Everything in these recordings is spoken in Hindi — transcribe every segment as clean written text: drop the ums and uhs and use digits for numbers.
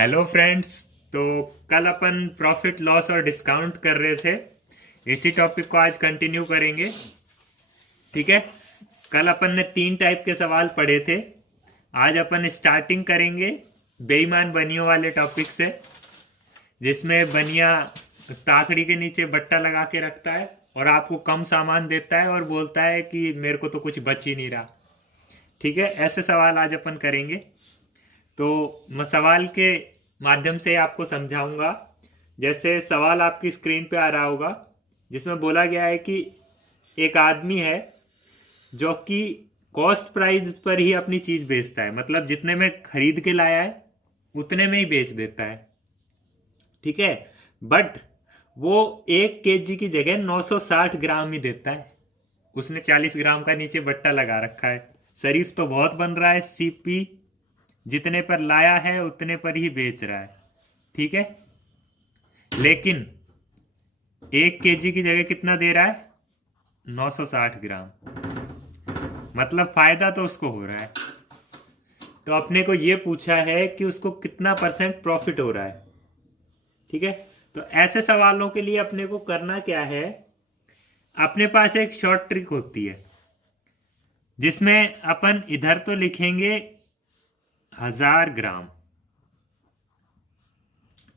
Hello friends. तो कल अपन प्रॉफिट लॉस और डिस्काउंट कर रहे थे। इसी टॉपिक को आज कंटिन्यू करेंगे। ठीक है। कल अपन ने 3 टाइप के सवाल पढ़े थे। आज अपन स्टार्टिंग करेंगे बेईमान बनियों वाले टॉपिक से, जिसमें बनिया ताकड़ी के नीचे बट्टा लगा के रखता है और आपको कम सामान देता है और बोलता है कि मेरे को तो कुछ बच ही नहीं रहा। ठीक है, ऐसे सवाल आज अपन करेंगे। तो मैं सवाल के माध्यम से आपको समझाऊंगा। जैसे सवाल आपकी स्क्रीन पे आ रहा होगा, जिसमें बोला गया है कि एक आदमी है जो कि कॉस्ट प्राइस पर ही अपनी चीज बेचता है, मतलब जितने में खरीद के लाया है उतने में ही बेच देता है। ठीक है। बट वो 1 केजी की जगह 960 ग्राम ही देता है। उसने 40 ग्राम का नीचे बट्टा लगा रखा है। शरीफ तो बहुत बन रहा है, सीपी जितने पर लाया है उतने पर ही बेच रहा है। ठीक है। लेकिन 1 केजी की जगह कितना दे रहा है? 960 ग्राम। मतलब फायदा तो उसको हो रहा है। तो अपने को ये पूछा है कि उसको कितना परसेंट प्रॉफिट हो रहा है। ठीक है। तो ऐसे सवालों के लिए अपने को करना क्या है, अपने पास एक शॉर्ट ट्रिक होती है जिसमें अपन इधर तो लिखेंगे 1000 ग्राम।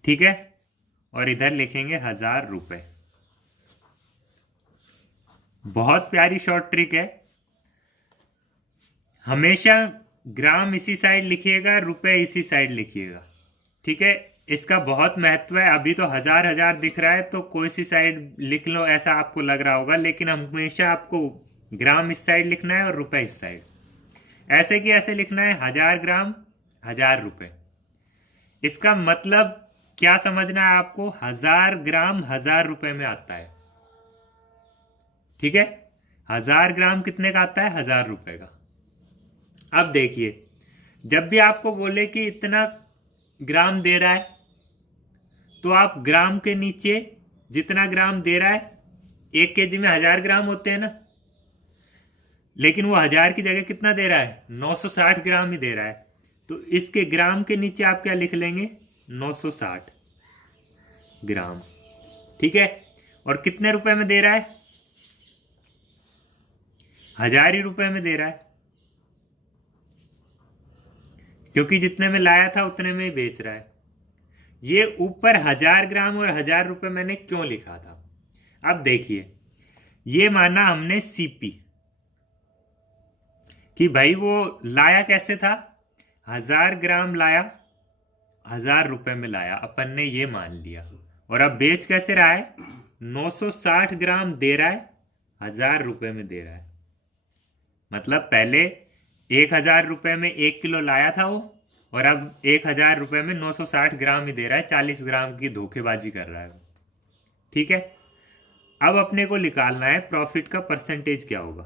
ठीक है। और इधर लिखेंगे 1000 रुपए। बहुत प्यारी शॉर्ट ट्रिक है। हमेशा ग्राम इसी साइड लिखिएगा, रुपए इसी साइड लिखिएगा। ठीक है। इसका बहुत महत्व है। अभी तो हजार हजार दिख रहा है तो कोई सी साइड लिख लो ऐसा आपको लग रहा होगा, लेकिन हमेशा आपको ग्राम इस साइड लिखना है और रुपए इस साइड। ऐसे कि ऐसे लिखना है 1000 ग्राम 1000 रुपए। इसका मतलब क्या समझना है आपको? 1000 ग्राम 1000 रुपए में आता है। ठीक है। 1000 ग्राम कितने का आता है? 1000 रुपए का। अब देखिए, जब भी आपको बोले कि इतना ग्राम दे रहा है तो आप ग्राम के नीचे जितना ग्राम दे रहा है, 1 केजी में 1000 ग्राम होते हैं ना, लेकिन वो 1000 की जगह कितना दे रहा है? 960 ग्राम ही दे रहा है। तो इसके ग्राम के नीचे आप क्या लिख लेंगे? 960 ग्राम। ठीक है। और कितने रुपए में दे रहा है? 1000 ही रुपए में दे रहा है, क्योंकि जितने में लाया था उतने में ही बेच रहा है। ये ऊपर 1000 ग्राम और 1000 रुपए मैंने क्यों लिखा था? अब देखिए, ये माना हमने सीपी कि भाई वो लाया कैसे था? 1000 ग्राम लाया, 1000 रुपए में लाया, अपन ने ये मान लिया। और अब बेच कैसे रहा है? 960 ग्राम दे रहा है, 1000 रुपए में दे रहा है। मतलब पहले 1000 रुपए में 1 किलो लाया था वो, और अब 1000 रुपए में 960 ग्राम ही दे रहा है। 40 ग्राम की धोखेबाजी कर रहा है। ठीक है। अब अपने को निकालना है प्रॉफिट का परसेंटेज क्या होगा,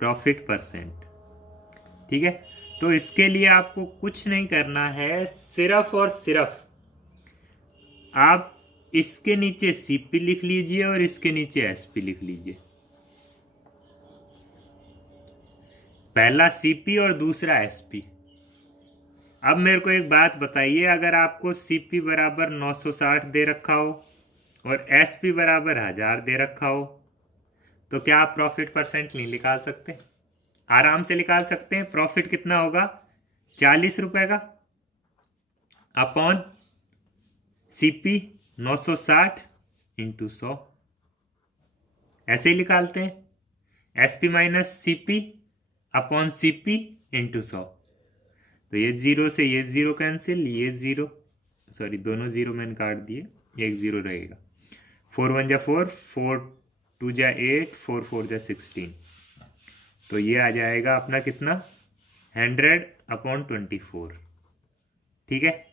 प्रॉफिट परसेंट। ठीक है। तो इसके लिए आपको कुछ नहीं करना है, सिर्फ और सिर्फ आप इसके नीचे सीपी लिख लीजिए और इसके नीचे एसपी लिख लीजिए। पहला सीपी और दूसरा एसपी। अब मेरे को एक बात बताइए, अगर आपको सीपी बराबर 960 दे रखा हो और एसपी बराबर 1000 दे रखा हो, तो क्या आप प्रॉफिट परसेंट नहीं निकाल सकते? आराम से निकाल सकते हैं। प्रॉफिट कितना होगा? 40 रुपए का अपॉन सीपी 960 इंटू 100। ऐसे ही निकालते हैं। SP minus CP upon CP into 100। तो ये जीरो से ये जीरो कैंसिल, ये जीरो, सॉरी दोनों जीरो मैंने काट दिए, एक जीरो रहेगा। 4 1 जा 4, 4 2 जा 8, 4 4 जा 16। तो ये आ जाएगा अपना कितना? 100/24। ठीक है।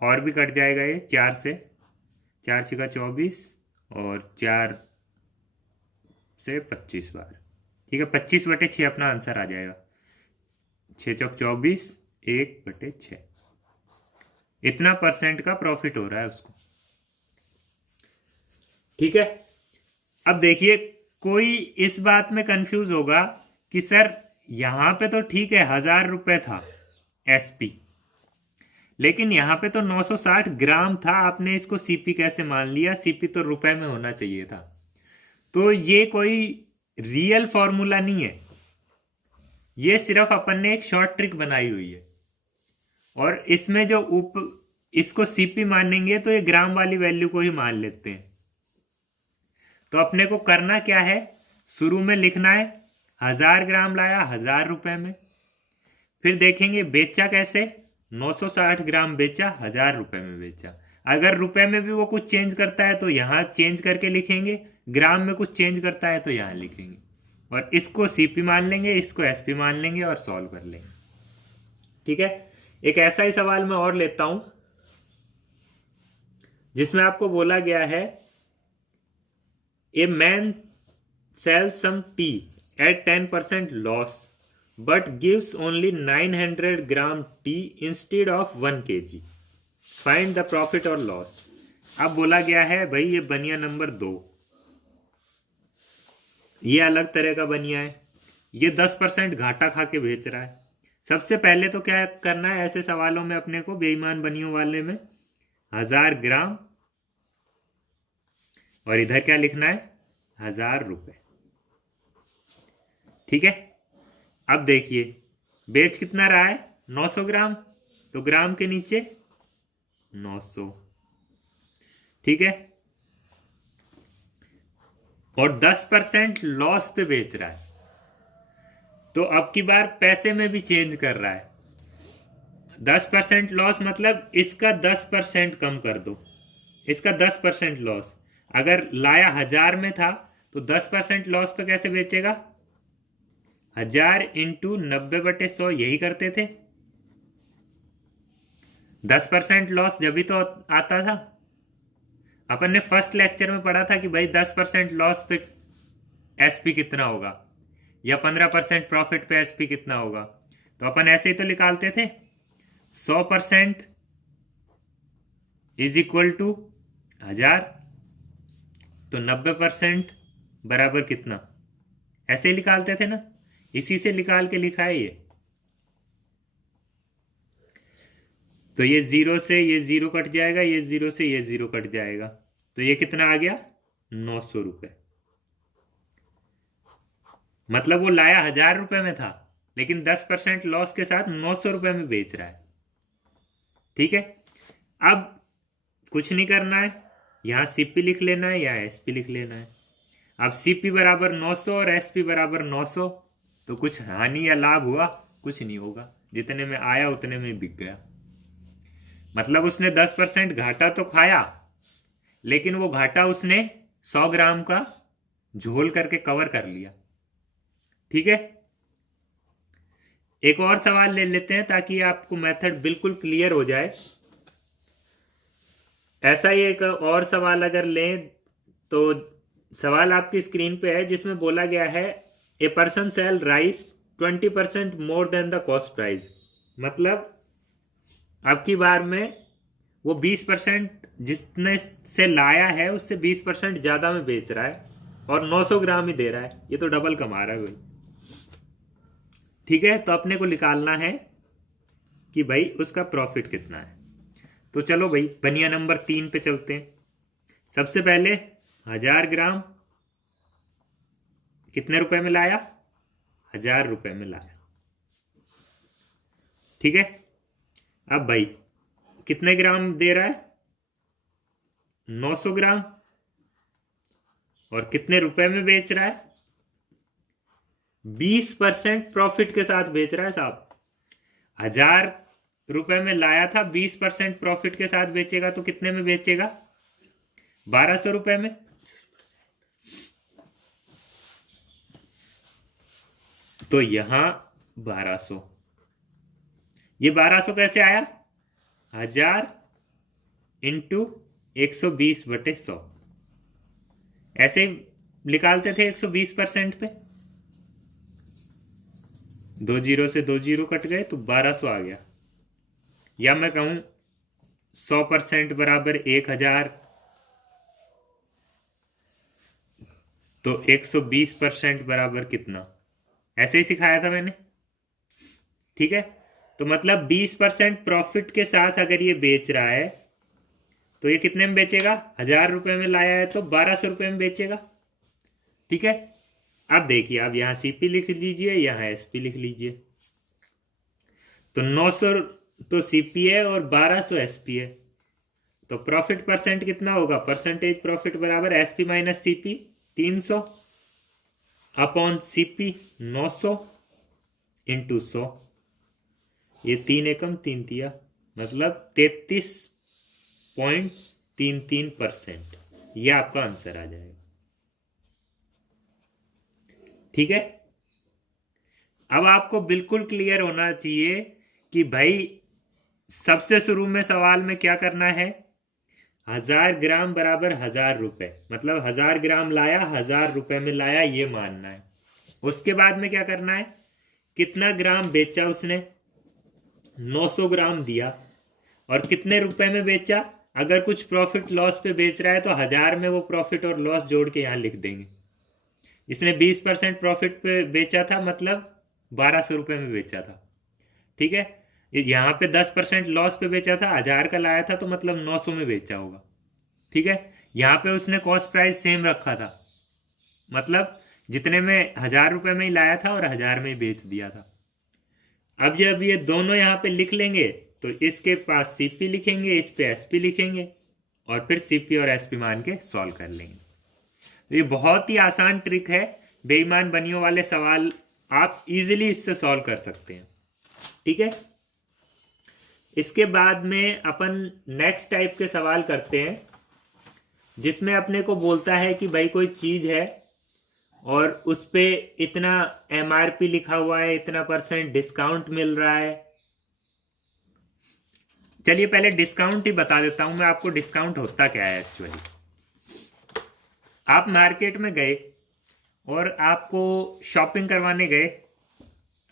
और भी कट जाएगा ये 4 से, 4 6 24 और 4 से 25 बार। ठीक है। 25/6 अपना आंसर आ जाएगा। 6 चौक 24, 1/6। इतना परसेंट का प्रॉफिट हो रहा है उसको। ठीक है। अब देखिए, कोई इस बात में कंफ्यूज होगा कि सर यहां पे तो ठीक है 1000 रुपए था एसपी, लेकिन यहाँ पे तो 960 ग्राम था, आपने इसको सीपी कैसे मान लिया? सीपी तो रुपए में होना चाहिए था। तो ये कोई रियल फॉर्मूला नहीं है, ये सिर्फ अपन ने एक शॉर्ट ट्रिक बनाई हुई है। और इसमें जो इसको सीपी मानेंगे तो ये ग्राम वाली वैल्यू को ही मान लेते हैं। तो अपने को करना क्या है, शुरू में लिखना है 1000 ग्राम लाया 1000 रुपए में, फिर देखेंगे बेचा कैसे, 960 ग्राम बेचा 1000 रुपए में बेचा। अगर रुपए में भी वो कुछ चेंज करता है तो यहाँ चेंज करके लिखेंगे, ग्राम में कुछ चेंज करता है तो यहाँ लिखेंगे, और इसको सीपी मान लेंगे, इसको एसपी मान लेंगे और सॉल्व कर लेंगे। ठीक है, एक ऐसा ही सवाल मैं और लेता हूं जिसमें आपको बोला गया है a man sell some tea at 10% loss but gives only 900 gram tea instead of 1 kg, find the profit और लॉस। अब बोला गया है भाई ये बनिया नंबर 2, ये अलग तरह का बनिया है, ये 10% घाटा खा के बेच रहा है। सबसे पहले तो क्या करना है ऐसे सवालों में अपने को, बेईमान बनियों वाले में 1000 ग्राम और इधर क्या लिखना है 1000 रुपए। ठीक है, अब देखिए बेच कितना रहा है 900 ग्राम, तो ग्राम के नीचे 900। ठीक है, और 10% लॉस पे बेच रहा है, तो अब की बार पैसे में भी चेंज कर रहा है। 10% लॉस मतलब इसका 10% कम कर दो, इसका 10% लॉस। अगर लाया 1000 में था तो 10% लॉस पे कैसे बेचेगा, 1000 इंटू 90/100 यही करते थे। 10% लॉस जब भी तो आता था, अपन ने फर्स्ट लेक्चर में पढ़ा था कि भाई 10% लॉस पे एसपी कितना होगा, या 15% प्रॉफिट पे एसपी कितना होगा। तो अपन ऐसे ही तो निकालते थे, 100% इज इक्वल टू 1000, तो 90% बराबर कितना, ऐसे ही निकालते थे ना, इसी से निकाल के लिखा है ये। तो ये 0 से ये 0 कट जाएगा, ये 0 से ये 0 कट जाएगा, तो ये कितना आ गया 900 रुपए। मतलब वो लाया 1000 रुपए में था, लेकिन 10% लॉस के साथ 900 रुपए में बेच रहा है। ठीक है, अब कुछ नहीं करना है, यहां सीपी लिख लेना है या एसपी लिख लेना है। अब सीपी बराबर 900 और एसपी बराबर 900, तो कुछ हानि या लाभ हुआ, कुछ नहीं होगा, जितने में आया उतने में बिक गया। मतलब उसने 10% घाटा तो खाया, लेकिन वो घाटा उसने 100 ग्राम का झोल करके कवर कर लिया। ठीक है, एक और सवाल ले लेते हैं ताकि आपको मेथड बिल्कुल क्लियर हो जाए। ऐसा ही एक और सवाल अगर लें तो सवाल आपकी स्क्रीन पे है, जिसमें बोला गया है a person sell rice 20% more than the cost price. मतलब अब की बार में वो 20% जितने से लाया है उससे 20% ज्यादा में बेच रहा है और 900 ग्राम ही दे रहा है, ये तो डबल कमा रहा है भाई। ठीक है, तो अपने को निकालना है कि भाई उसका प्रॉफिट कितना है। तो चलो भाई बनिया नंबर 3 पे चलते हैं। सबसे पहले 1000 ग्राम कितने रुपए में लाया, 1000 रुपए में लाया। ठीक है, अब भाई कितने ग्राम दे रहा है, 900 ग्राम, और कितने रुपए में बेच रहा है, 20% प्रॉफिट के साथ बेच रहा है साहब। 1000 रुपए में लाया था, 20% प्रॉफिट के साथ बेचेगा तो कितने में बेचेगा, 1200 रुपए में। तो यहां 1200, ये 1200 कैसे आया, 1000 इंटू 120/100, ऐसे ही निकालते थे 120% पे। 2 जीरो से 2 जीरो कट गए तो 1200 आ गया, या मैं कहूं 100% बराबर 1000, तो 120% बराबर कितना, ऐसे ही सिखाया था मैंने। ठीक है, तो मतलब 20% प्रॉफिट के साथ अगर ये बेच रहा है तो ये कितने में बेचेगा? 1000 रुपये में लाया है तो 1200 रुपये में बेचेगा। ठीक है, अब देखिए, आप यहाँ सीपी लिख लीजिए, यहाँ एसपी लिख लीजिए। तो 900 तो सीपी है और 1200 एसपी है, तो प्रॉफिट परसेंट कितना होगा? परसेंटेज प्रॉफिट बराबर SP minus CP 300 upon CP 900 into 100। ये 3 एकम 3 तिया, मतलब 33.33%। ये आपका आंसर आ जाएगा। ठीक है, अब आपको बिल्कुल क्लियर होना चाहिए कि भाई सबसे शुरू में सवाल में क्या करना है? 1000 ग्राम बराबर 1000 रुपये, मतलब 1000 ग्राम लाया, 1000 रुपये में लाया, ये मानना है। उसके बाद में क्या करना है? कितना ग्राम बेचा उसने? 900 ग्राम दिया, और कितने रुपए में बेचा? अगर कुछ प्रॉफिट लॉस पे बेच रहा है तो 1000 में वो प्रॉफिट और लॉस जोड़ के यहाँ लिख देंगे। इसने 20% प्रॉफिट पे बेचा था, मतलब 1200 रुपये में बेचा था। ठीक है, यहाँ पे 10% लॉस पे बेचा था, 1000 का लाया था, तो मतलब 900 में बेचा होगा। ठीक है, यहाँ पे उसने कॉस्ट प्राइस सेम रखा था, मतलब जितने में 1000 रुपये में ही लाया था और 1000 में ही बेच दिया था। अब जब ये दोनों यहाँ पे लिख लेंगे तो इसके पास सीपी लिखेंगे, इस पे एसपी लिखेंगे, और फिर सीपी और एसपी मान के सॉल्व कर लेंगे। तो ये बहुत ही आसान ट्रिक है, बेईमान बनियों वाले सवाल आप इजीली इससे सॉल्व कर सकते हैं। ठीक है, इसके बाद में अपन नेक्स्ट टाइप के सवाल करते हैं, जिसमें अपने को बोलता है कि भाई कोई चीज है और उस पे इतना एमआरपी लिखा हुआ है, इतना परसेंट डिस्काउंट मिल रहा है। चलिए पहले डिस्काउंट ही बता देता हूं मैं आपको, डिस्काउंट होता क्या है एक्चुअली। आप मार्केट में गए और आपको शॉपिंग करवाने गए,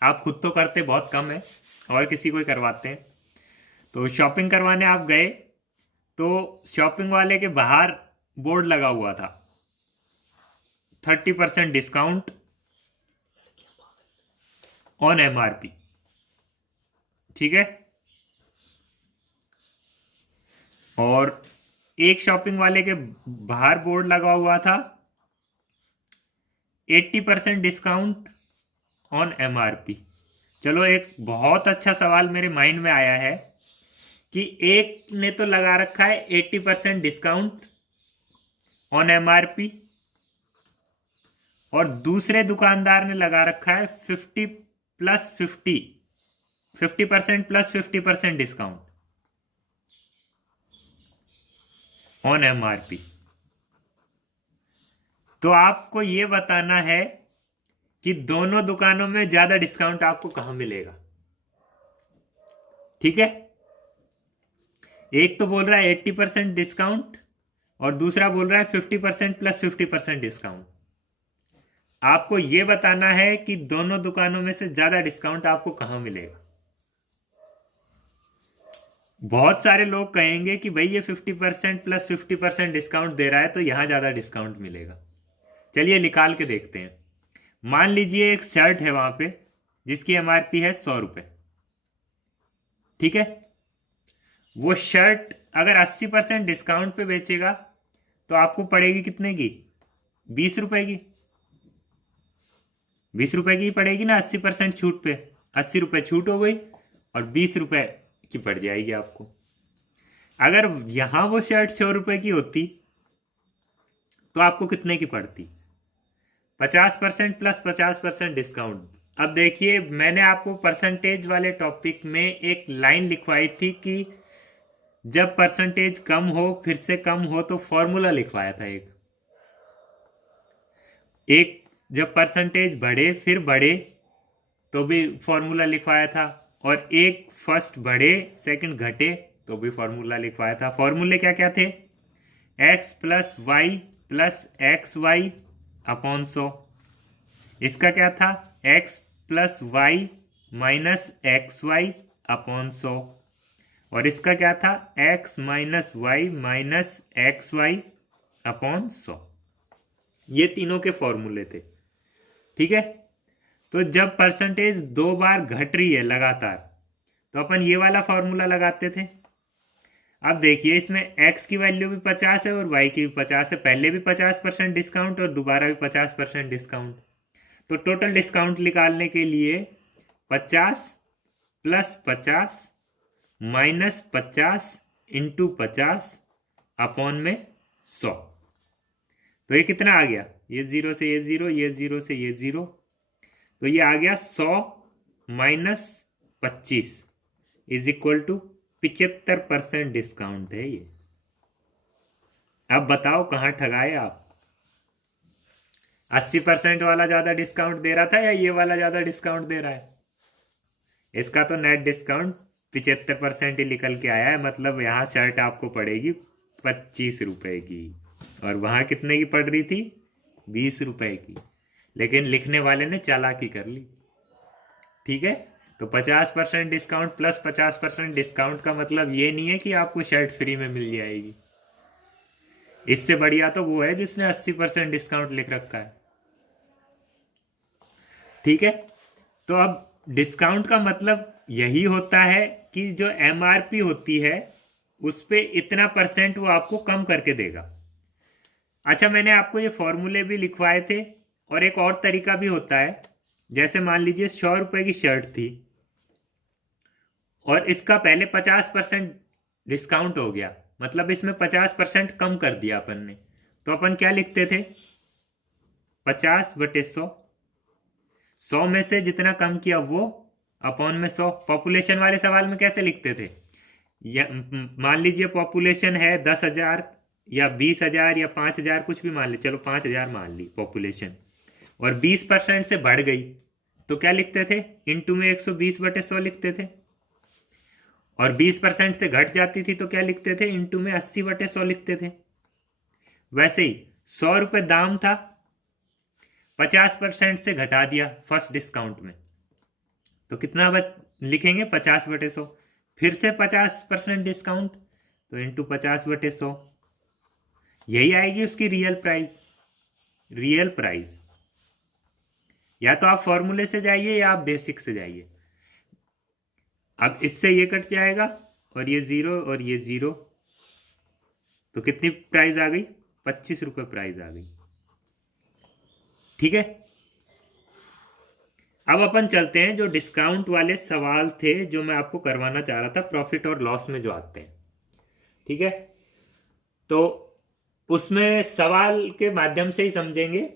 आप खुद तो करते बहुत कम है और किसी को ही करवाते हैं। तो शॉपिंग करवाने आप गए तो शॉपिंग वाले के बाहर बोर्ड लगा हुआ था 30% डिस्काउंट ऑन एमआरपी। ठीक है, और एक शॉपिंग वाले के बाहर बोर्ड लगा हुआ था 80% डिस्काउंट ऑन एमआरपी। चलो एक बहुत अच्छा सवाल मेरे माइंड में आया है कि एक ने तो लगा रखा है 80% डिस्काउंट ऑन एमआरपी, और दूसरे दुकानदार ने लगा रखा है 50% प्लस 50% डिस्काउंट ऑन एमआरपी। तो आपको यह बताना है कि दोनों दुकानों में ज्यादा डिस्काउंट आपको कहां मिलेगा। ठीक है, एक तो बोल रहा है 80% डिस्काउंट और दूसरा बोल रहा है 50% प्लस 50% डिस्काउंट। आपको यह बताना है कि दोनों दुकानों में से ज्यादा डिस्काउंट आपको कहां मिलेगा। बहुत सारे लोग कहेंगे कि भाई ये 50% प्लस 50% डिस्काउंट दे रहा है तो यहां ज्यादा डिस्काउंट मिलेगा। चलिए निकाल के देखते हैं। मान लीजिए एक शर्ट है वहां पे जिसकी एमआरपी है 100 रुपये। ठीक है, वो शर्ट अगर 80% डिस्काउंट पे बेचेगा तो आपको पड़ेगी कितने की? 20 रुपए की। 20 रुपए की पड़ेगी ना 80% छूट पे। 80 रुपये छूट हो गई और 20 रुपए की पड़ जाएगी आपको। अगर यहां वो शर्ट 100 रुपए की होती तो आपको कितने की पड़ती? 50% प्लस 50% डिस्काउंट। अब देखिए, मैंने आपको परसेंटेज वाले टॉपिक में एक लाइन लिखवाई थी कि जब परसेंटेज कम हो, फिर से कम हो, तो फॉर्मूला लिखवाया था एक जब परसेंटेज बढ़े फिर बढ़े तो भी फॉर्मूला लिखवाया था, और एक फर्स्ट बढ़े सेकंड घटे तो भी फॉर्मूला लिखवाया था। फॉर्मूले क्या क्या थे? x plus y plus x y upon 100। इसका क्या था? x plus y minus x y upon 100। और इसका क्या था? x minus y minus x y upon 100। ये तीनों के फॉर्मूले थे। ठीक है, तो जब परसेंटेज 2 बार घट रही है लगातार तो अपन ये वाला फॉर्मूला लगाते थे। अब देखिए इसमें x की वैल्यू भी 50 है और y की भी 50 है, पहले भी 50% डिस्काउंट और दोबारा भी 50% डिस्काउंट। तो टोटल डिस्काउंट निकालने के लिए 50 प्लस 50 माइनस 50 इंटू 50 अपॉन में 100। तो ये कितना आ गया, ये 0 से ये 0, ये 0 से ये 0, तो ये आ गया 100 minus 25 is equal to 75% discount है ये। अब बताओ कहाँ ठगाए आप? 80% वाला ज्यादा डिस्काउंट दे रहा था या ये वाला ज्यादा डिस्काउंट दे रहा है? इसका तो नेट डिस्काउंट 75% ही निकल के आया है, मतलब यहाँ शर्ट आपको पड़ेगी 25 रुपए की और वहां कितने की पड़ रही थी, 20 रुपए की। लेकिन लिखने वाले ने चालाकी कर ली। ठीक है, तो 50% डिस्काउंट प्लस 50% डिस्काउंट का मतलब ये नहीं है कि आपको शर्ट फ्री में मिल जाएगी। इससे बढ़िया तो वो है जिसने 80% डिस्काउंट लिख रखा है। ठीक है, तो अब डिस्काउंट का मतलब यही होता है कि जो एमआरपी होती है उस पे इतना परसेंट वो आपको कम करके देगा। अच्छा, मैंने आपको ये फॉर्मूले भी लिखवाए थे और एक और तरीका भी होता है। जैसे मान लीजिए 100 रुपए की शर्ट थी और इसका पहले 50% डिस्काउंट हो गया, मतलब इसमें 50% कम कर दिया अपन ने। तो अपन क्या लिखते थे, 50/100, 100 में से जितना कम किया वो अपॉन में 100। पॉपुलेशन वाले सवाल में कैसे लिखते थे, मान लीजिए पॉपुलेशन है 10,000 या 20,000 या 5,000, कुछ भी मान ली, चलो 5,000 मान ली पॉपुलेशन, और 20% से बढ़ गई तो क्या लिखते थे, इंटू में 120/100 लिखते थे। और 20% से घट जाती थी तो क्या लिखते थे, इंटू में 80/100 लिखते थे। वैसे ही 100 रुपये दाम था, 50% से घटा दिया फर्स्ट डिस्काउंट में, तो कितना लिखेंगे, 50/100। फिर से 50% डिस्काउंट, तो इंटू 50/100, यही आएगी उसकी रियल प्राइस। रियल प्राइस, या तो आप फॉर्मूले से जाइए या आप बेसिक से जाइए। अब इससे ये कट जाएगा और ये 0 और ये 0, तो कितनी प्राइस आ गई, 25 रुपये प्राइस आ गई। ठीक है, अब अपन चलते हैं जो डिस्काउंट वाले सवाल थे जो मैं आपको करवाना चाह रहा था, प्रॉफिट और लॉस में जो आते हैं। ठीक है, तो उसमें सवाल के माध्यम से ही समझेंगे।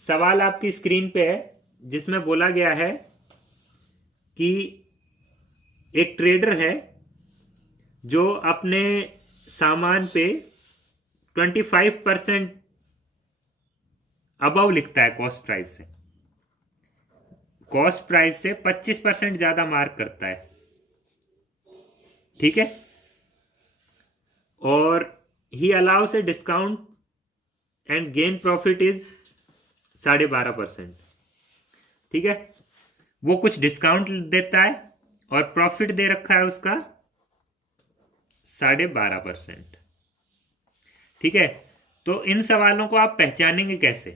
सवाल आपकी स्क्रीन पे है जिसमें बोला गया है कि एक ट्रेडर है जो अपने सामान पे 25% अबव लिखता है कॉस्ट प्राइस से, कॉस्ट प्राइस से 25% ज्यादा मार्क करता है। ठीक है, और ही allows a discount and gain profit is 12.5%। ठीक है, वो कुछ डिस्काउंट देता है और प्रॉफिट दे रखा है उसका 12.5%। ठीक है, तो इन सवालों को आप पहचानेंगे कैसे?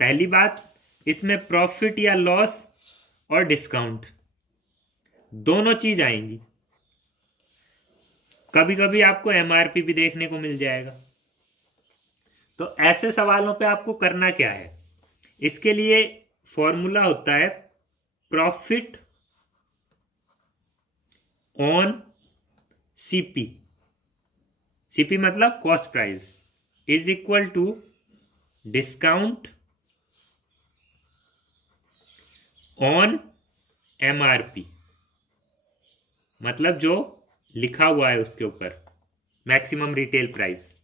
पहली बात, इसमें प्रॉफिट या लॉस और डिस्काउंट दोनों चीज आएंगी। कभी कभी आपको एमआरपी भी देखने को मिल जाएगा। तो ऐसे सवालों पे आपको करना क्या है, इसके लिए फॉर्मूला होता है प्रॉफिट ऑन सीपी। सीपी मतलब cost price is equal to discount on MRP, मतलब जो लिखा हुआ है उसके ऊपर मैक्सिमम रिटेल प्राइस।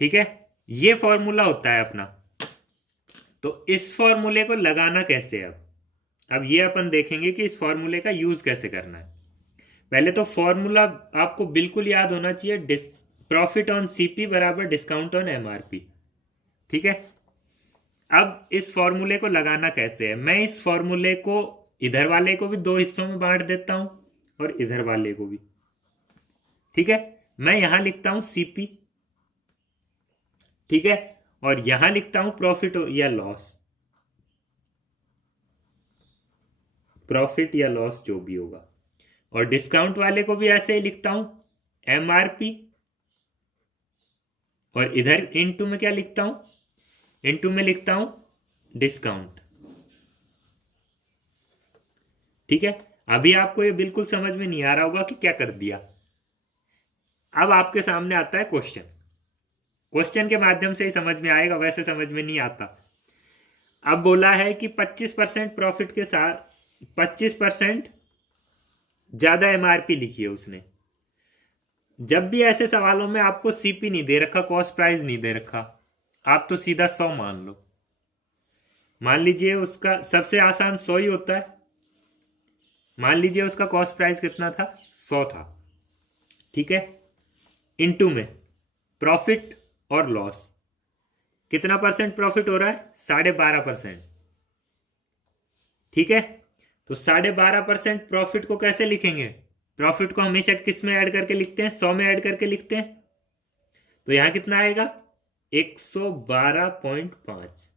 ठीक है, ये फॉर्मूला होता है अपना। तो इस फॉर्मूले को लगाना कैसे है? अब ये अपन देखेंगे कि इस फॉर्मूले का यूज कैसे करना है। पहले तो फॉर्मूला आपको बिल्कुल याद होना चाहिए, प्रॉफिट ऑन सीपी बराबर डिस्काउंट ऑन एमआरपी। ठीक है, अब इस फॉर्मूले को लगाना कैसे है, मैं इस फॉर्मूले को इधर वाले को भी 2 हिस्सों में बांट देता हूं और इधर वाले को भी। ठीक है, मैं यहां लिखता हूं सीपी, ठीक है, और यहां लिखता हूं प्रॉफिट या लॉस, प्रॉफिट या लॉस जो भी होगा। और डिस्काउंट वाले को भी ऐसे ही लिखता हूं, MRP, और इधर इनटू में क्या लिखता हूं, इनटू में लिखता हूं डिस्काउंट। ठीक है, अभी आपको ये बिल्कुल समझ में नहीं आ रहा होगा कि क्या कर दिया। अब आपके सामने आता है क्वेश्चन, क्वेश्चन के माध्यम से ही समझ में आएगा, वैसे समझ में नहीं आता। अब बोला है कि 25% प्रॉफिट के साथ 25% ज्यादा MRP लिखी है उसने। जब भी ऐसे सवालों में आपको CP नहीं दे रखा, कॉस्ट प्राइस नहीं दे रखा, आप तो सीधा 100 मान लो। मान लीजिए उसका सबसे आसान 100 ही होता है। मान लीजिए उसका कॉस्ट प्राइस कितना था, 100 था। ठीक है, इनटू में प्रॉफिट और लॉस, कितना परसेंट प्रॉफिट हो रहा है, 12.5%। ठीक है, तो 12.5% प्रॉफिट को कैसे लिखेंगे, प्रॉफिट को हमेशा किस में ऐड करके लिखते हैं, 100 में ऐड करके लिखते हैं। तो यहां कितना आएगा, 112.5।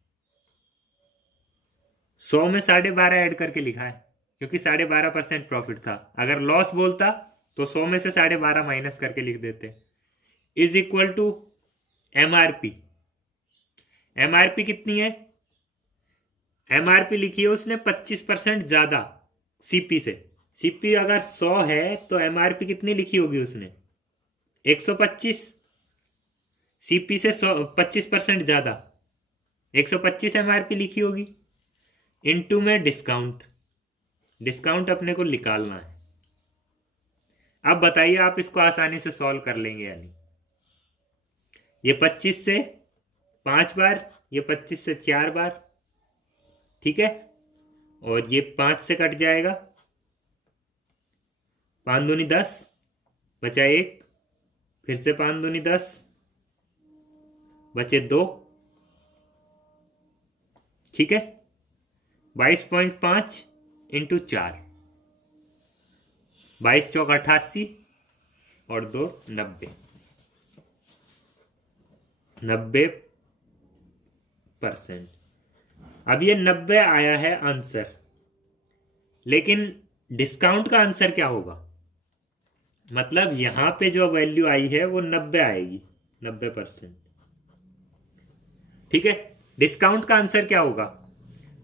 100 में 12.5 ऐड करके लिखा है क्योंकि 12.5% प्रॉफिट था। अगर लॉस बोलता तो 100 में से 12.5 माइनस करके लिख देते। Is equal to MRP। MRP कितनी है, MRP लिखी है उसने 25% ज्यादा CP से। CP अगर 100 है तो MRP कितनी लिखी होगी उसने, 125। CP से 25% ज्यादा 125 MRP लिखी होगी। इनटू में डिस्काउंट, डिस्काउंट अपने को निकालना है। अब बताइए आप इसको आसानी से सॉल्व कर लेंगे या नहीं। ये 25 से 5 बार, ये 25 से 4 बार, ठीक है, और ये 5 से कट जाएगा, 5 दूनी 10, बचा 1, फिर से 5 दूनी 10, बचे 2। ठीक है, 22.5 इंटू 4, 22 चौक 88 और 2 90, 90%। अब ये 90 आया है आंसर, लेकिन डिस्काउंट का आंसर क्या होगा, मतलब यहां पे जो वैल्यू आई है वो 90 आएगी, 90%। ठीक है, डिस्काउंट का आंसर क्या होगा,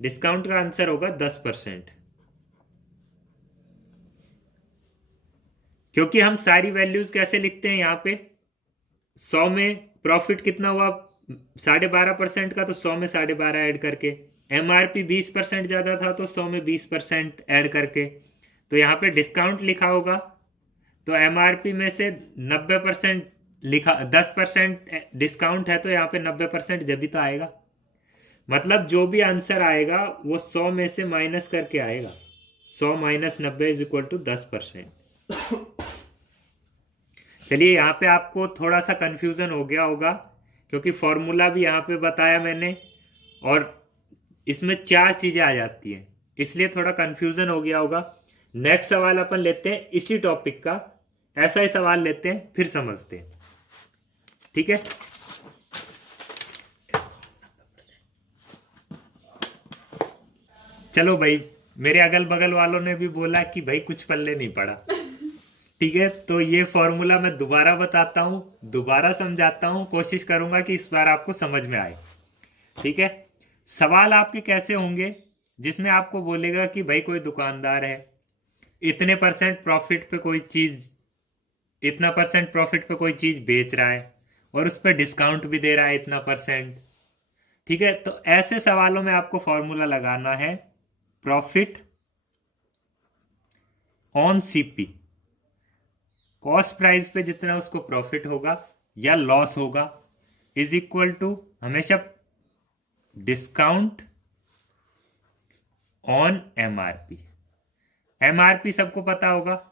डिस्काउंट का आंसर होगा 10%। क्योंकि हम सारी वैल्यूज कैसे लिखते हैं, यहां पे 100 में प्रॉफिट कितना हुआ 12.5% का, तो 100 में 12.5 ऐड करके। MRP 20% ज्यादा था तो 100 में 20% ऐड करके। तो यहाँ पे डिस्काउंट लिखा होगा तो MRP में से 90% लिखा, 10% डिस्काउंट है तो यहाँ पे 90% जब भी तो आएगा। मतलब जो भी आंसर आएगा वो 100 में से माइनस करके आएगा। 100 माइनस 90 इज इक्वल टू 10%। चलिए, यहाँ पे आपको थोड़ा सा कंफ्यूजन हो गया होगा क्योंकि फॉर्मूला भी यहाँ पे बताया मैंने और इसमें 4 चीजें आ जाती हैं, इसलिए थोड़ा कंफ्यूजन हो गया होगा। नेक्स्ट सवाल अपन लेते हैं इसी टॉपिक का, ऐसा ही सवाल लेते हैं फिर समझते हैं। ठीक है, चलो भाई, मेरे अगल बगल वालों ने भी बोला कि भाई कुछ पल्ले नहीं पड़ा। ठीक है, तो ये फॉर्मूला मैं दोबारा बताता हूं, दोबारा समझाता हूं, कोशिश करूंगा कि इस बार आपको समझ में आए। ठीक है, सवाल आपके कैसे होंगे, जिसमें आपको बोलेगा कि भाई कोई दुकानदार है, इतने परसेंट प्रॉफिट पे कोई चीज, इतना परसेंट प्रॉफिट पे कोई चीज बेच रहा है और उस पर डिस्काउंट भी दे रहा है इतना परसेंट। ठीक है, तो ऐसे सवालों में आपको फॉर्मूला लगाना है profit on CP। Cost price पे जितना उसको प्रॉफिट होगा या लॉस होगा इज इक्वल टू हमेशा डिस्काउंट ऑन MRP। MRP सबको पता होगा,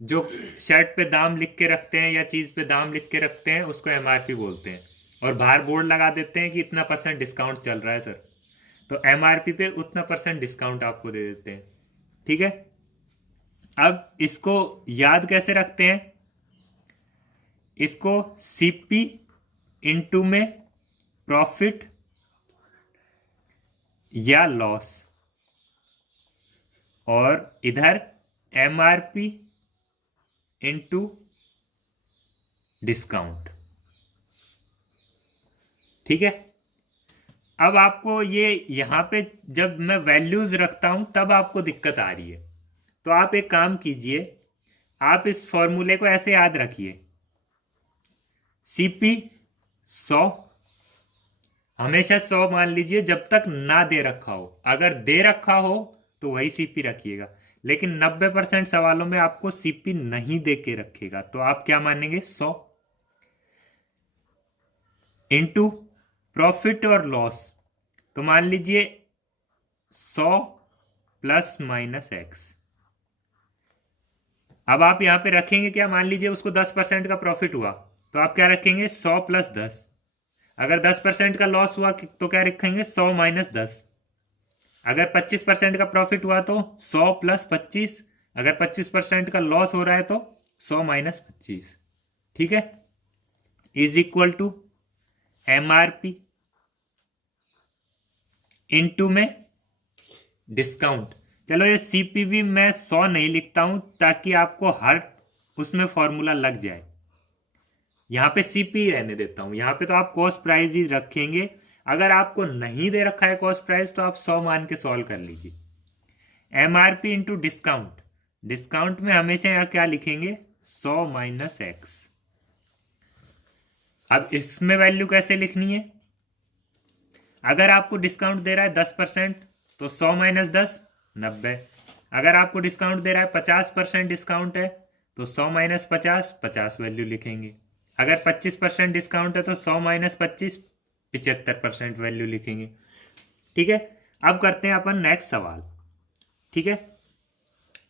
जो शर्ट पे दाम लिख के रखते हैं या चीज पे दाम लिख के रखते हैं उसको MRP बोलते हैं, और बाहर बोर्ड लगा देते हैं कि इतना परसेंट डिस्काउंट चल रहा है सर, तो MRP पे उतना परसेंट डिस्काउंट आपको दे देते हैं। ठीक है, अब इसको याद कैसे रखते हैं, इसको CP इनटू में प्रॉफिट या लॉस, और इधर MRP इंटू डिस्काउंट। ठीक है, अब आपको ये यहां पे जब मैं वैल्यूज रखता हूं तब आपको दिक्कत आ रही है। तो आप एक काम कीजिए, आप इस फॉर्मूले को ऐसे याद रखिए, CP 100 हमेशा 100 मान लीजिए जब तक ना दे रखा हो। अगर दे रखा हो तो वही CP रखिएगा, लेकिन 90% सवालों में आपको CP नहीं दे के रखेगा, तो आप क्या मानेंगे 100 इंटू प्रॉफिट और लॉस। तो मान लीजिए 100 प्लस माइनस एक्स। अब आप यहां पे रखेंगे क्या, मान लीजिए उसको 10% का प्रॉफिट हुआ तो आप क्या रखेंगे 100 प्लस 10। अगर 10% का लॉस हुआ तो क्या रखेंगे 100 माइनस 10। अगर 25% का प्रॉफिट हुआ तो 100 प्लस 25। अगर 25% का लॉस हो रहा है तो 100 माइनस 25। ठीक है, is equal to MRP into में डिस्काउंट। चलो ये CPV मैं 100 नहीं लिखता हूं ताकि आपको हर उसमें फॉर्मूला लग जाए। यहां पे CP रहने देता हूं, यहां पे तो आप कॉस्ट प्राइस ही रखेंगे। अगर आपको नहीं दे रखा है कॉस्ट प्राइस तो आप 100 मान के सॉल्व कर लीजिए। MRP इंटू डिस्काउंट, डिस्काउंट में हमेशा यहाँ क्या लिखेंगे 100 माइनस एक्स। अब इसमें वैल्यू कैसे लिखनी है, अगर आपको डिस्काउंट दे रहा है 10% तो 100 माइनस 10 90। अगर आपको डिस्काउंट दे रहा है 50% डिस्काउंट है तो 100 माइनस 50 50 वैल्यू लिखेंगे। अगर 25% डिस्काउंट है तो 100 माइनस 25 75% वैल्यू लिखेंगे। ठीक है, अब करते हैं अपन नेक्स्ट सवाल। ठीक है,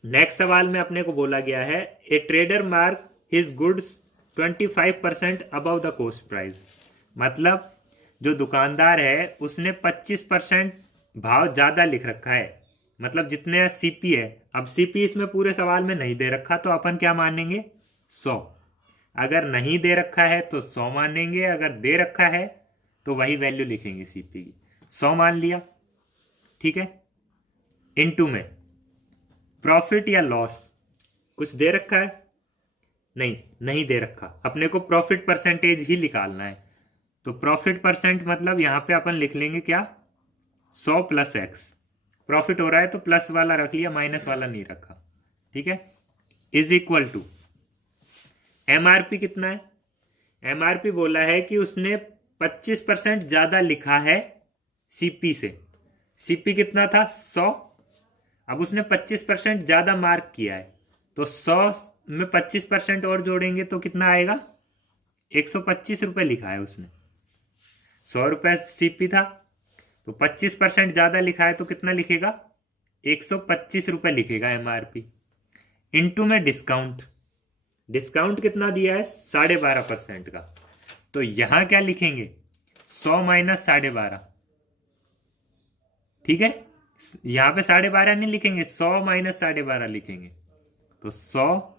नेक्स्ट सवाल में अपने को बोला गया है ए trader mark his goods 25% above the cost price. मतलब जो दुकानदार है उसने 25% भाव ज्यादा लिख रखा है, मतलब जितने CP है। अब CP इसमें पूरे सवाल में नहीं दे रखा तो अपन क्या मानेंगे 100। अगर नहीं दे रखा है तो 100 मानेंगे, अगर दे रखा है तो वही वैल्यू लिखेंगे CP की। 100 मान लिया, ठीक है, इनटू में प्रॉफिट या लॉस कुछ दे रखा है, नहीं दे रखा, अपने को प्रॉफिट परसेंटेज ही निकालना है। तो प्रॉफिट परसेंट मतलब यहां पे अपन लिख लेंगे क्या 100 प्लस एक्स। प्रॉफिट हो रहा है तो प्लस वाला रख लिया, माइनस वाला नहीं रखा। ठीक है, इज इक्वल टू MRP कितना है, MRP बोला है कि उसने 25% ज्यादा लिखा है CP से। CP कितना था 100, अब उसने 25% ज्यादा मार्क किया है तो 100 में 25% और जोड़ेंगे तो कितना आएगा 125 रुपए लिखा है उसने। 100 रुपए CP था तो 25% ज्यादा लिखा है तो कितना लिखेगा 125 रुपए लिखेगा MRP। इनटू में डिस्काउंट, डिस्काउंट कितना दिया है 12.5% का, तो यहां क्या लिखेंगे 100 माइनस 12.5। ठीक है, यहां पे 12.5 नहीं लिखेंगे, 100 माइनस 12.5 लिखेंगे, तो 100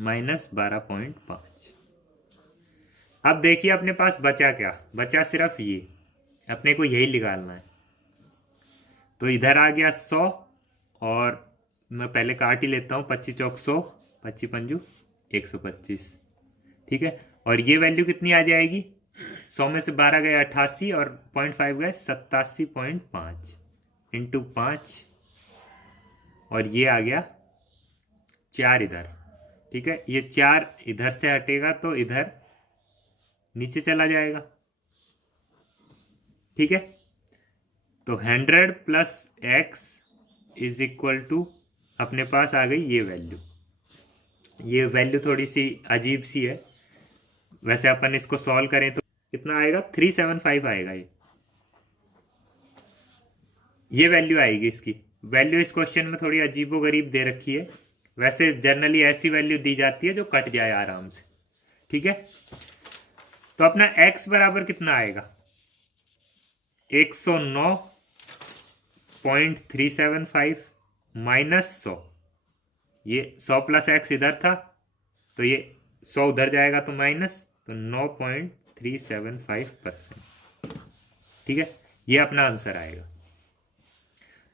माइनस 12.5। अब देखिए अपने पास बचा क्या, बचा सिर्फ ये, अपने को यही निकालना है। तो इधर आ गया 100 और मैं पहले काट ही लेता हूँ, 25 चौक 100, 25 पंजू 125। ठीक है, और ये वैल्यू कितनी आ जाएगी 100 में से 12 गए 88 और 0.5 गए 87.5 इंटू 5, और ये आ गया 4 इधर। ठीक है, ये 4 इधर से हटेगा तो इधर नीचे चला जाएगा। ठीक है, तो 100 plus x is equal to अपने पास आ गई ये वैल्यू। ये वैल्यू थोड़ी सी अजीब सी है, वैसे अपन इसको सॉल्व करें तो कितना आएगा 375 आएगा। ये वैल्यू आएगी, इसकी वैल्यू इस क्वेश्चन में थोड़ी अजीबोगरीब दे रखी है, वैसे जनरली ऐसी वैल्यू दी जाती है जो कट जाए आराम से। ठीक है, तो अपना x बराबर कितना आएगा 109.375 माइनस 100, ये 100 प्लस एक्स इधर था तो ये 100 उधर जाएगा तो माइनस, तो 9.375%। ठीक है, ये अपना आंसर आएगा।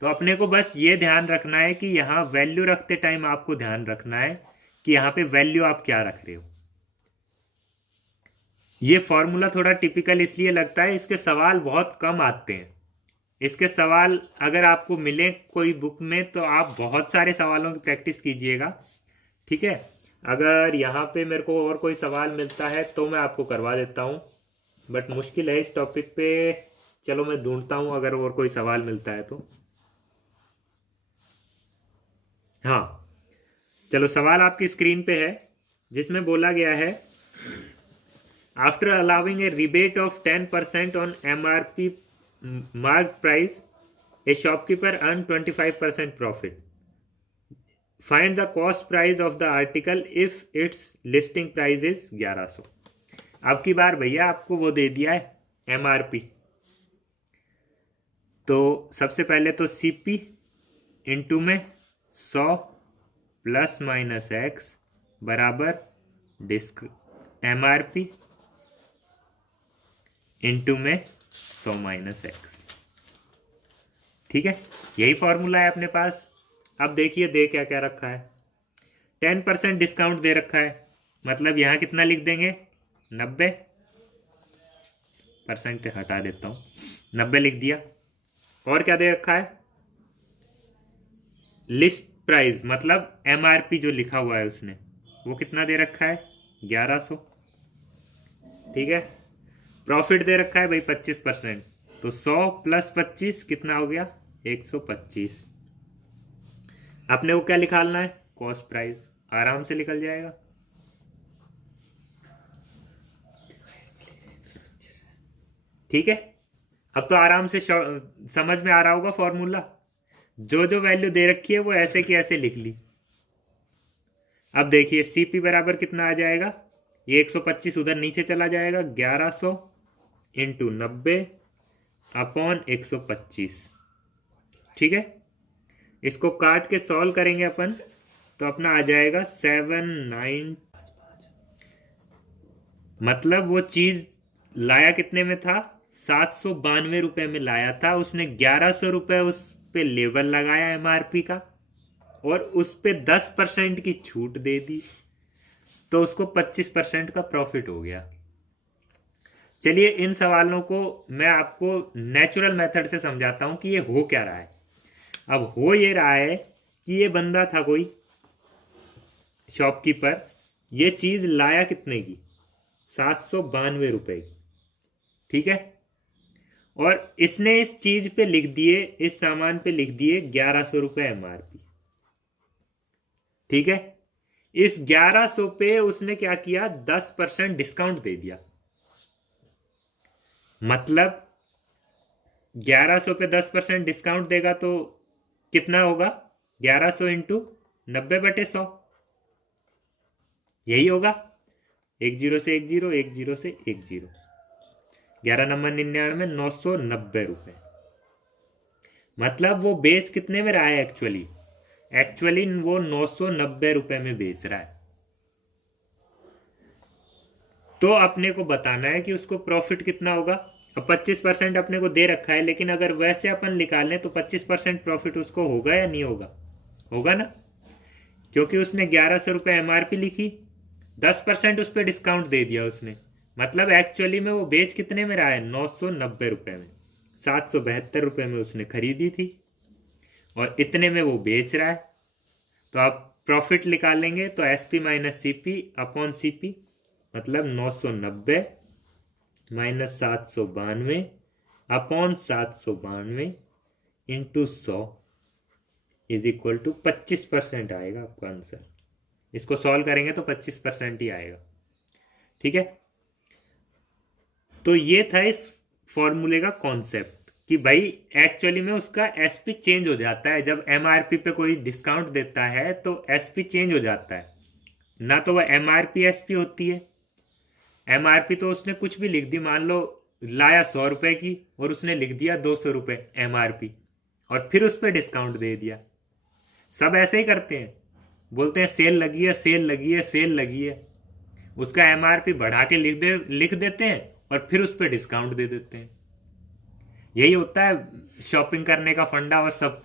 तो अपने को बस ये ध्यान रखना है कि यहाँ वैल्यू रखते टाइम आपको ध्यान रखना है कि यहाँ पे वैल्यू आप क्या रख रहे हो। ये फॉर्मूला थोड़ा टिपिकल इसलिए लगता है, इसके सवाल बहुत कम आते हैं। इसके सवाल अगर आपको मिले कोई बुक में तो आप बहुत सारे सवालों की प्रैक्टिस कीजिएगा, ठीक है। अगर यहाँ पे मेरे को और कोई सवाल मिलता है तो मैं आपको करवा देता हूँ, बट मुश्किल है इस टॉपिक पे। चलो मैं ढूंढता हूँ अगर और कोई सवाल मिलता है तो। हाँ चलो, सवाल आपकी स्क्रीन पे है जिसमें बोला गया है, after allowing A rebate of 10% on MRP mark price A shopkeeper earn 25% profit. Find the cost price of the article if it's listing price is 1100। अब की बार भैया आपको वो दे दिया है MRP। तो सबसे पहले तो CP इंटू में 100 प्लस माइनस x बराबर डिस्क MRP इंटू में 100 माइनस x, ठीक है। यही फॉर्मूला है अपने पास। अब देखिए दे क्या क्या रखा है, 10% डिस्काउंट दे रखा है, मतलब यहाँ कितना लिख देंगे 90%, हटा देता हूँ 90 लिख दिया। और क्या दे रखा है, लिस्ट प्राइस मतलब MRP जो लिखा हुआ है उसने वो कितना दे रखा है 1100, ठीक है। प्रॉफिट दे रखा है भाई 25%, तो 100 प्लस 25 कितना हो गया 125। अपने को क्या निकालना है, कॉस्ट प्राइस, आराम से निकल जाएगा। ठीक है, अब तो आराम से समझ में आ रहा होगा फॉर्मूला। जो जो वैल्यू दे रखी है वो ऐसे की ऐसे लिख ली। अब देखिए CP बराबर कितना आ जाएगा, ये 125 उधर नीचे चला जाएगा, 1100 इंटू 90 अपॉन 125, ठीक है। इसको काट के सॉल्व करेंगे अपन तो अपना आ जाएगा 79, मतलब वो चीज लाया कितने में था 792 रुपए में लाया था, उसने 1100 रुपए उस पे लेबल लगाया MRP का और उस पे 10% की छूट दे दी, तो उसको 25% का प्रॉफिट हो गया। चलिए इन सवालों को मैं आपको नेचुरल मेथड से समझाता हूं कि ये हो क्या रहा है। अब हो ये रहा है कि ये बंदा था कोई शॉपकीपर, ये चीज लाया कितने की 792 रुपए की, ठीक है। और इसने इस चीज पे लिख दिए, इस सामान पे लिख दिए 1100 रुपए MRP, ठीक है। इस 1100 पे उसने क्या किया 10% डिस्काउंट दे दिया, मतलब 1100 पे 10% डिस्काउंट देगा तो कितना होगा 1100 इंटू 90/100, यही होगा। 10 से 10, 10 से 10, 11 नंबर 99, 990 रुपए। मतलब वो बेच कितने में रहा है एक्चुअली वो 990 रुपए में बेच रहा है। तो अपने को बताना है कि उसको प्रॉफिट कितना होगा। अब 25% अपने को दे रखा है, लेकिन अगर वैसे अपन निकालें तो 25% प्रॉफिट उसको होगा या नहीं होगा, होगा ना, क्योंकि उसने 1100 रुपए MRP लिखी, 10% उस पर डिस्काउंट दे दिया उसने, मतलब एक्चुअली में वो बेच कितने में रहा है 990 रुपए में, 772 रुपए में उसने खरीदी थी और इतने में वो बेच रहा है। तो आप प्रॉफिट निकालेंगे तो SP minus CP upon CP, मतलब 990 minus 792 upon 792 into 100 is equal to 25% आएगा आपका आंसर। इसको सॉल्व करेंगे तो 25% ही आएगा, ठीक है। तो ये था इस फॉर्मूले का कॉन्सेप्ट कि भाई एक्चुअली में उसका SP चेंज हो जाता है जब MRP पे कोई डिस्काउंट देता है, तो SP चेंज हो जाता है ना, तो वह MRP SP होती है। MRP तो उसने कुछ भी लिख दी, मान लो लाया 100 रुपए की और उसने लिख दिया 200 रुपए MRP और फिर उस पर डिस्काउंट दे दिया। सब ऐसे ही करते हैं, बोलते हैं सेल लगी है, सेल लगी है, सेल लगी है, उसका MRP बढ़ा के लिख देते हैं और फिर उस पर डिस्काउंट दे देते हैं। यही होता है शॉपिंग करने का फंडा और सब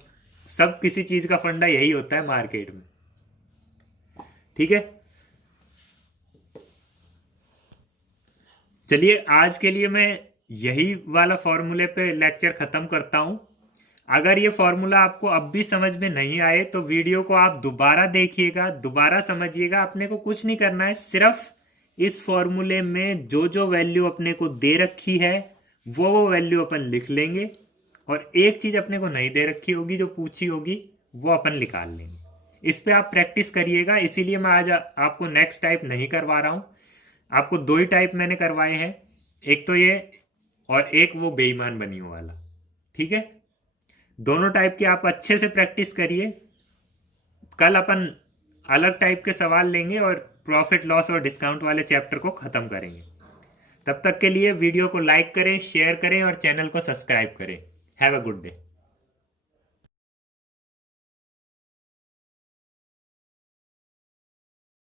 सब किसी चीज का फंडा यही होता है मार्केट में। ठीक है, चलिए आज के लिए मैं यही वाला फॉर्मूले पे लेक्चर खत्म करता हूं। अगर ये फॉर्मूला आपको अब भी समझ में नहीं आए तो वीडियो को आप दोबारा देखिएगा, दोबारा समझिएगा। अपने को कुछ नहीं करना है, सिर्फ इस फॉर्मूले में जो जो वैल्यू अपने को दे रखी है वो वैल्यू अपन लिख लेंगे, और एक चीज अपने को नहीं दे रखी होगी जो पूछी होगी वो अपन निकाल लेंगे। इस पे आप प्रैक्टिस करिएगा। इसीलिए मैं आज आपको नेक्स्ट टाइप नहीं करवा रहा हूं। आपको दो ही टाइप मैंने करवाए हैं, एक तो ये और एक वो बेईमान बनियों वाला। ठीक है, दोनों टाइप की आप अच्छे से प्रैक्टिस करिए। कल अपन अलग टाइप के सवाल लेंगे और प्रॉफिट लॉस और डिस्काउंट वाले चैप्टर को खत्म करेंगे। तब तक के लिए वीडियो को लाइक करें, शेयर करें और चैनल को सब्सक्राइब करें। Have a good day.